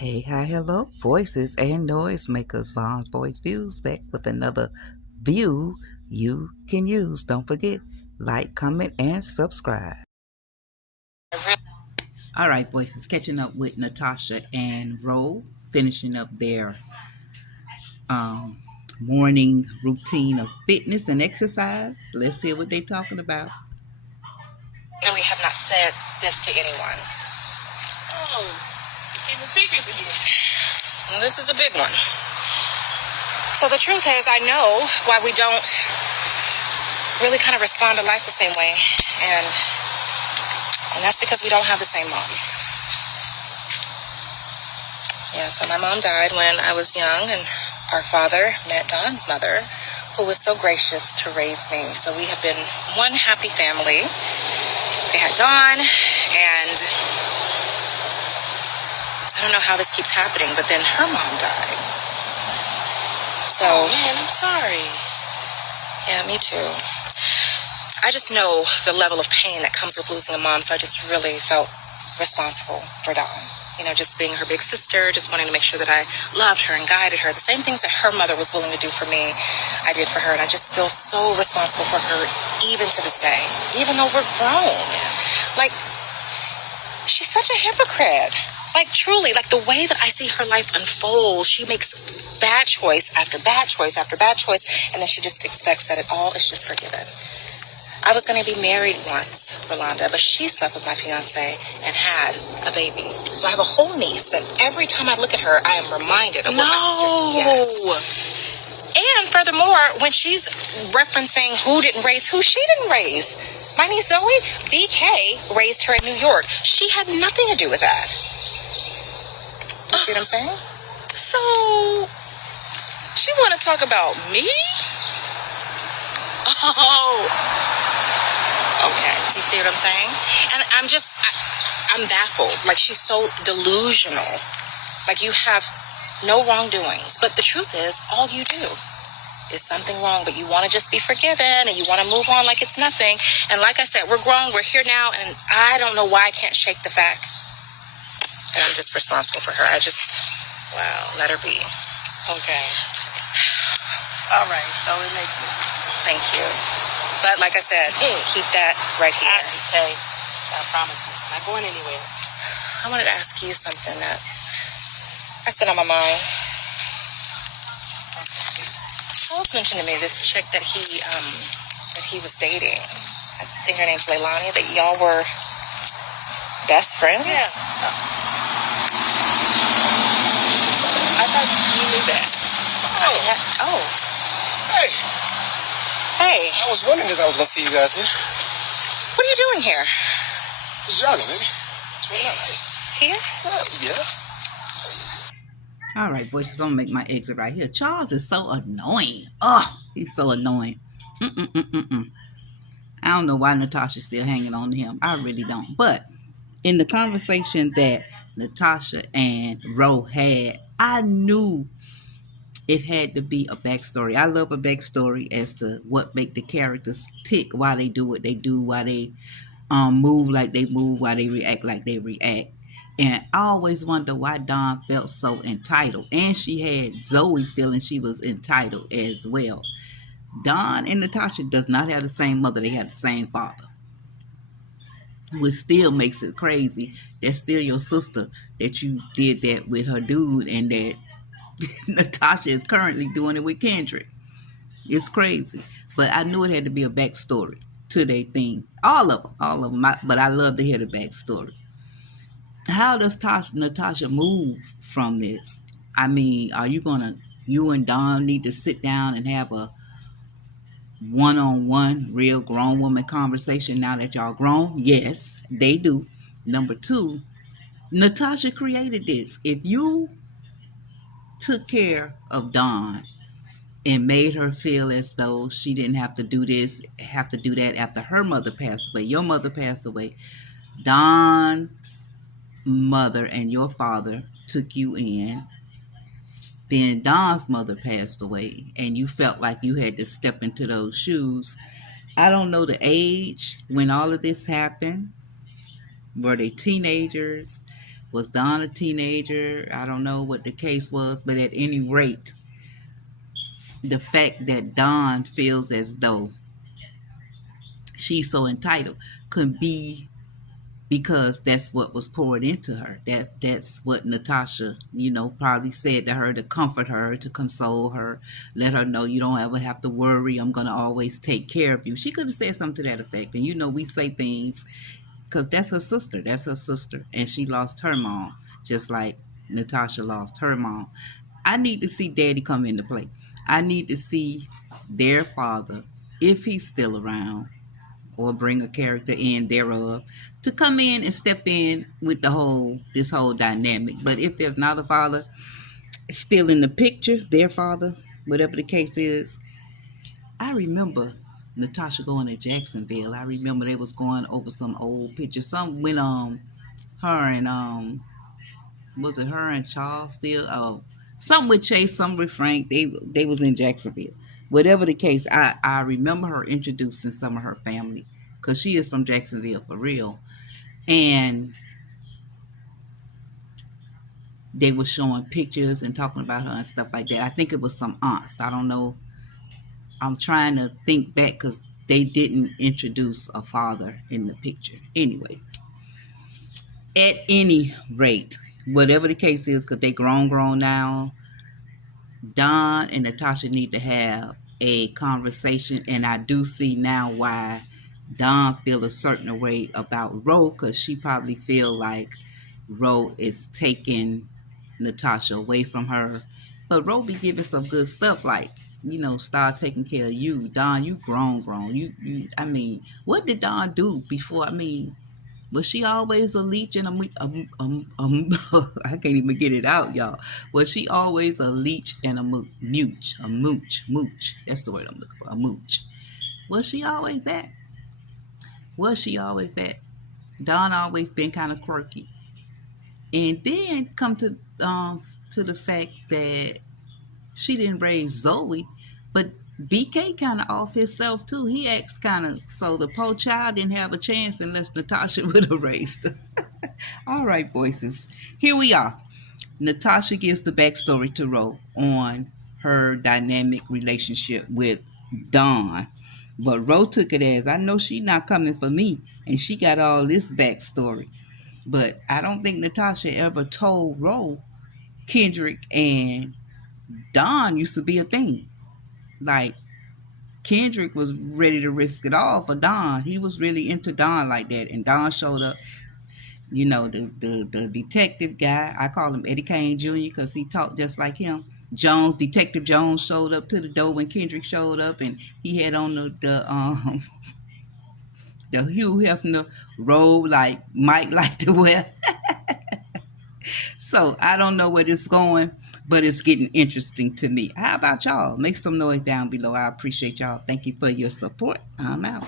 Hey, hi, hello, voices and noise makers. Vaughn's Voice Views back with another view you can use. Don't forget, like, comment, and subscribe. All right, voices, catching up with Natasha and Ro, finishing up their um, morning routine of fitness and exercise. Let's see what they're talking about. Really have not said this to anyone. Oh, keep a secret to you. This is a big one. So the truth is, I know why we don't really kind of respond to life the same way, and that's because we don't have the same mom. Yeah, so my mom died when I was young, and our father met Don's mother, who was so gracious to raise me. So we have been one happy family. They had Don, and I don't know how this keeps happening, but then her mom died. So, oh man, I'm sorry. Yeah, me too. I just know the level of pain that comes with losing a mom, so I just really felt responsible for Dawn. You know, just being her big sister, just wanting to make sure that I loved her and guided her. The same things that her mother was willing to do for me, I did for her. And I just feel so responsible for her even to this day, even though we're grown. Like, she's such a hypocrite. Like, truly, like the way that I see her life unfold, she makes bad choice after bad choice after bad choice, and then she just expects that it all is just forgiven. I was going to be married once, Rolanda, but she slept with my fiance and had a baby. So I have a whole niece that every time I look at her, I am reminded of what my sister. Yes. And furthermore, when she's referencing who didn't raise who, she didn't raise. My niece Zoe, BK, raised her in New York. She had nothing to do with that. You see what I'm saying? So, she want to talk about me? Oh. Okay, you see what I'm saying? And I'm baffled. Like, she's so delusional. Like, you have no wrongdoings. But the truth is, all you do is something wrong, but you want to just be forgiven and you want to move on like it's nothing. And like I said, we're grown, we're here now, and I don't know why I can't shake the fact that I'm just responsible for her. Wow, let her be. Okay. All right, so it makes sense. Thank you. But like I said, keep that right here. Okay. I promise it's not going anywhere. I wanted to ask you something that's been on my mind. Charles mentioned to me this chick that he was dating. I think her name's Leilani, that y'all were best friends? Yeah. I thought you knew that. Oh. Hey. Hey. I was wondering if I was going to see you guys here. What are you doing here? Just jogging, maybe. What's going on? Here? Yeah. All right, voices, I'm gonna make my exit right here. Charles is so annoying. Oh, he's so annoying. I don't know why Natasha's still hanging on to him. I really don't. But in the conversation that Natasha and Ro had, I knew it had to be a backstory. I love a backstory as to what make the characters tick, why they do what they do, why they move like they move, why they react like they react. And I always wonder why Dawn felt so entitled. And she had Zoe feeling she was entitled as well. Dawn and Natasha does not have the same mother. They have the same father. Which still makes it crazy. That's still your sister that you did that with her dude, and that Natasha is currently doing it with Kendrick. It's crazy. But I knew it had to be a backstory to their thing. All of them. But I love to hear the backstory. How does Natasha move from this? I mean, are you and Dawn need to sit down and have a one-on-one real grown woman conversation now that y'all grown? Yes, they do. Number two, Natasha created this. If you took care of Dawn and made her feel as though she didn't have to do this, have to do that after her mother passed away, your mother passed away, Dawn's mother and your father took you in, then Dawn's mother passed away, and you felt like you had to step into those shoes. I don't know the age when all of this happened. Were they teenagers? Was Don a teenager? I don't know what the case was, but at any rate, the fact that Don feels as though she's so entitled could be because that's what was poured into her. That's what Natasha, probably said to her to comfort her, to console her, let her know you don't ever have to worry. I'm gonna always take care of you. She could have said something to that effect. And we say things because that's her sister. That's her sister, and she lost her mom, just like Natasha lost her mom. I need to see Daddy come into play. I need to see their father, if he's still around, or bring a character in thereof to come in and step in with this whole dynamic. But if there's not a father still in the picture, their father, whatever the case is, I remember Natasha going to Jacksonville. I remember they was going over some old pictures. Some when her and was it her and Charles still? Oh, some with Chase, some with Frank. They was in Jacksonville. Whatever the case, I remember her introducing some of her family because she is from Jacksonville for real, and they were showing pictures and talking about her and stuff like that. I think it was some aunts. I don't know. I'm trying to think back because they didn't introduce a father in the picture. Anyway, at any rate, whatever the case is, because they grown now, Don and Natasha need to have a conversation, and I do see now why Don feel a certain way about Ro, because she probably feel like Ro is taking Natasha away from her. But Ro be giving some good stuff like, start taking care of you. Don, you grown. I mean, what did Don do before? I mean, was she always a leech and I can't even get it out, y'all. Was she always a leech and a mooch? That's the word I'm looking for, a mooch. Was she always that? Was she always that? Dawn always been kind of quirky. And then come to the fact that she didn't raise Zoe, but BK kind of off himself too. He acts kind of so the poor child didn't have a chance unless Natasha would have raised her. All right, voices. Here we are. Natasha gives the backstory to Ro on her dynamic relationship with Dawn. But Ro took it as, I know she not coming for me. And she got all this backstory. But I don't think Natasha ever told Ro Kendrick and Dawn used to be a thing. Like, Kendrick was ready to risk it all for Dawn. He was really into Dawn like that. And Dawn showed up. The detective guy, I call him Eddie Kane Jr. because he talked just like him. Detective Jones showed up to the door when Kendrick showed up, and he had on the Hugh Hefner robe like Mike liked to wear. So I don't know where this is going, but it's getting interesting to me. How about y'all? Make some noise down below. I appreciate y'all. Thank you for your support. I'm out.